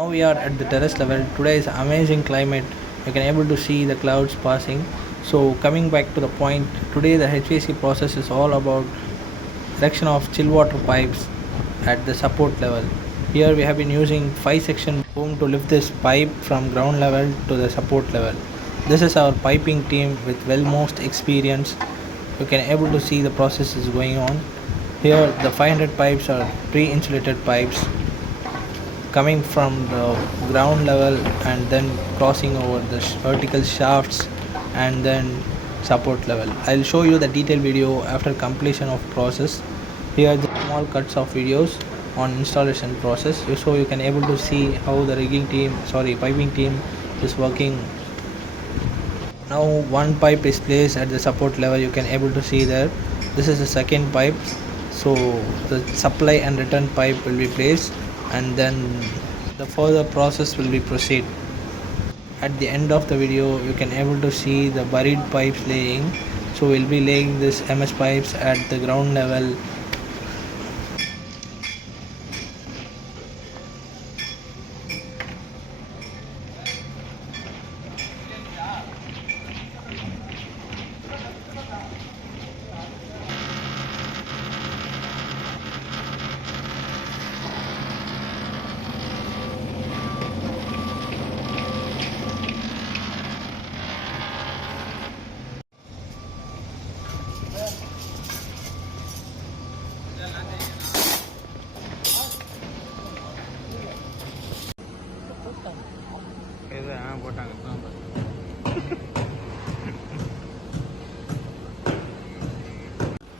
Now we are at the terrace level. Today is amazing climate. You can able to see the clouds passing. So coming back to the point, today the HVAC process is all about erection of chill water pipes at the support level. Here we have been using 5-section boom to lift this pipe from ground level to the support level. This is our piping team with well most experience. You can able to see the process is going on. Here the 500 pipes are pre-insulated pipes coming from the ground level and then crossing over the vertical shafts and then support level. I'll show you the detailed video after completion of process. Here the small cuts of videos on installation process, so you can able to see how the piping team is working. Now one pipe is placed at the support level. You can able to see there, this is the second pipe, so the supply and return pipe will be placed and then the further process will be proceed. At the end of the video you can able to see the buried pipes laying, so we'll be laying this MS pipes at the ground level.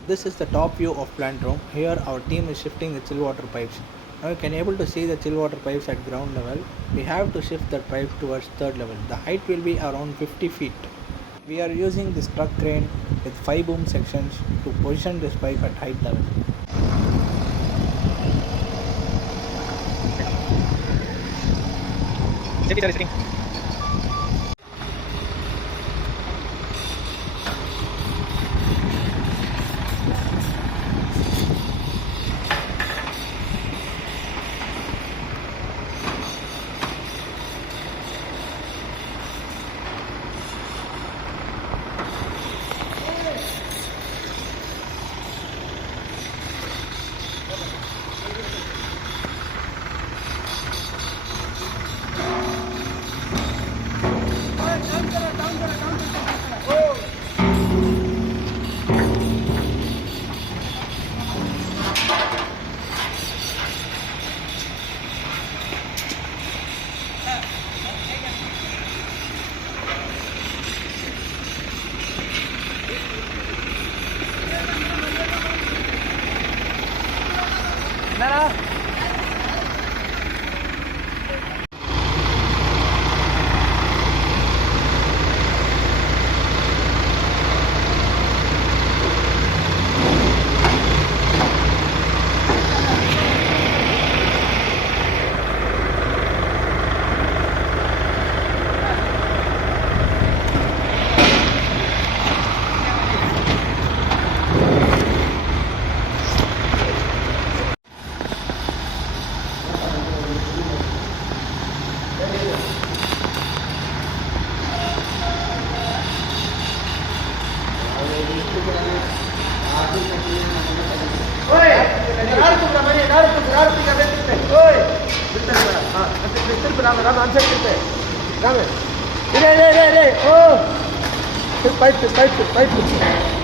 This is the top view of plant room. Here our team is shifting the chill water pipes. Now you can able to see the chill water pipes at ground level. We have to shift that pipe towards third level. The height will be around 50 feet. We are using this truck crane with 5 boom sections to position this pipe at height level. Pipe.